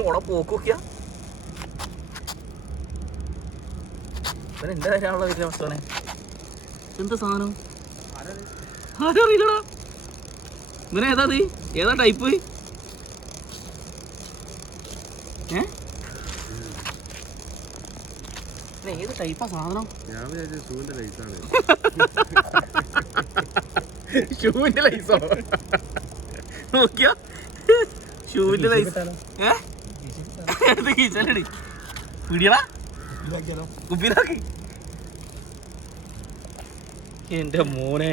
പോണ? പോക്ക് നോക്കിയ? ഇവൻ എന്റെ വലിയ വസ്തുവാണ് എന്താ സാധനം? ആരറിയില്ലടാ. ഇവനെ ഏതാ നീ ഏതാ ടൈപ്പ് ഏ? ഏത് ടൈപ്പാ സാധനം? ഞാൻ വിചാരിച്ചു ഷൂവിന്റെ ലൈസാണ് ഷൂവിന്റെ ലൈസോ നോക്കിയോ? ഷൂവിന്റെ ലൈസ് ഏ? പിടിയടാ. എന്റെ മോനെ.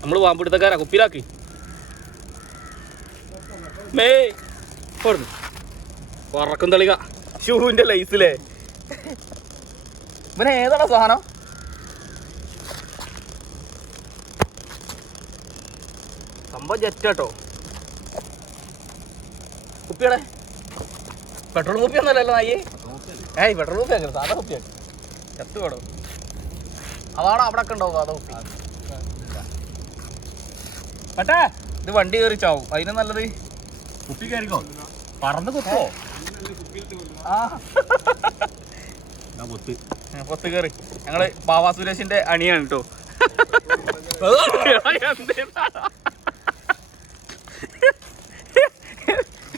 നമ്മൾ വാമ്പിടുത്തക്കാരാ കുപ്പിയിലാക്കി. മേ കൊടുന്നു പറക്കും തളിക. ഷൂവിന്റെ ലൈസിലേ. ഇവനെ ഏതാണോ സാധനം? സംഭവം ജെറ്റാട്ടോ കുപ്പിയുടെ പെട്രോൾ കുപ്പി ഒന്നല്ലല്ലോ നായി ഏയ് പെട്രോൾ കുപ്പി അങ്ങനെ സാധാ കുപ്പിയാണ് ചത്തു വേടോ അതാണ് അവിടെ ഒക്കെ ഉണ്ടാവും സാധാ കുപ്പി. പട്ടേ ഇത് വണ്ടി കയറി ചാവും. അതിന് നല്ലത്? കുപ്പി കയറിക്കോ പറന്ന് കുത്തോ? ആ. പൊത്ത്. കയറി. ഞങ്ങൾ ബാബാ സുരേഷിന്റെ അണിയാണ് കേട്ടോ കുപ്പി കുപ്പി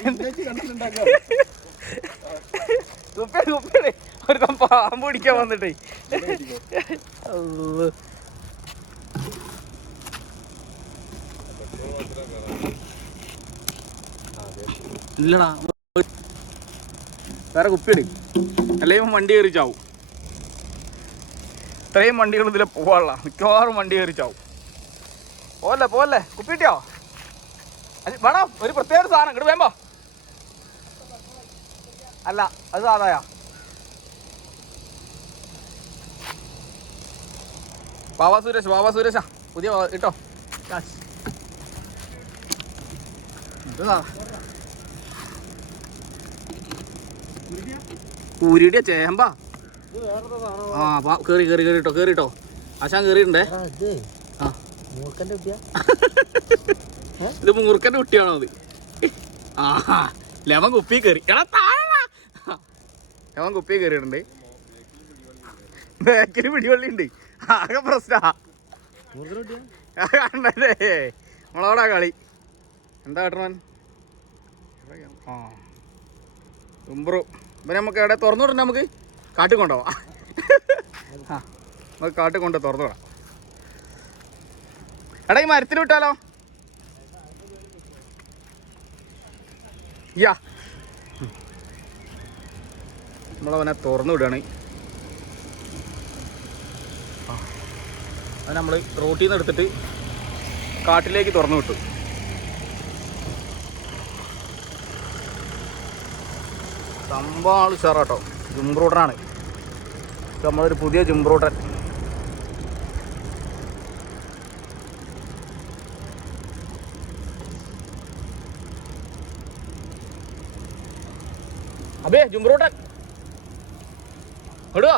ഒരു പാമ്പ് പിടിക്കാൻ വന്നിട്ടേ. ഇല്ലടാ. വേറെ കുപ്പിയിട്. അല്ലെങ്കിൽ വണ്ടി കയറി ചാവും. ഇത്രയും വണ്ടികൾ ഇതിലെ പോവാനുള്ള. മിക്കവാറും വണ്ടി കയറി ചാവും. പോലെ പോലെ കുപ്പിട്ടിയോ വേണം. ഒരു പ്രത്യേക സാധനം ഇങ്ങോട്ട് വേമ്പോ അല്ല അത് സാധാ ബാബാ സുരേഷ് ബാബാ സുരേഷാ. പുതിയ സാ- കൂരിടിയ ചേമ്പാ. ആ കേറി കേറി കേറിട്ടോ കേറിട്ടോ ആശാൻ കേറിയിട്ടുണ്ടേ. ആ ഇത്. മൂർക്കന്റെ കുട്ടിയാണോ അത്? ആ ലെവൻ കുപ്പി കേറി. എടാ ലെവൻ കുപ്പി കയറിയിട്ടുണ്ട്. ബാക്കിൽ പിടിവള്ളി ഉണ്ട് ആകെ പ്രശ്നാ. നമ്മളവിടാ കളി. എന്താ കേട്ടവൻ ആ. ഉംബ്രു ഇപ്പം നമുക്ക് എവിടെ തുറന്നു വിടണ്ട നമുക്ക്? കാട്ടിൽ കൊണ്ടുപോവാം. നമുക്ക് കാട്ടിൽ കൊണ്ട് തുറന്നു വിടാം. എടാ ഈ മരത്തിൽ വിട്ടാലോ? യാ. നമ്മളവനെ തുറന്നു വിടുകയാണ്. അത് നമ്മൾ റോട്ടിൽ നിന്ന് എടുത്തിട്ട് കാട്ടിലേക്ക് തുറന്നു വിട്ടു. സംഭവം ആൾ ഉഷാറാട്ടോ. ജുംബ്രൂട്ടനാണ് ഇത് നമ്മളൊരു പുതിയ ജുംബ്രൂട്ടൻ അബേ ജുംബ്രൂട്ടൻ ಹೊಡುವ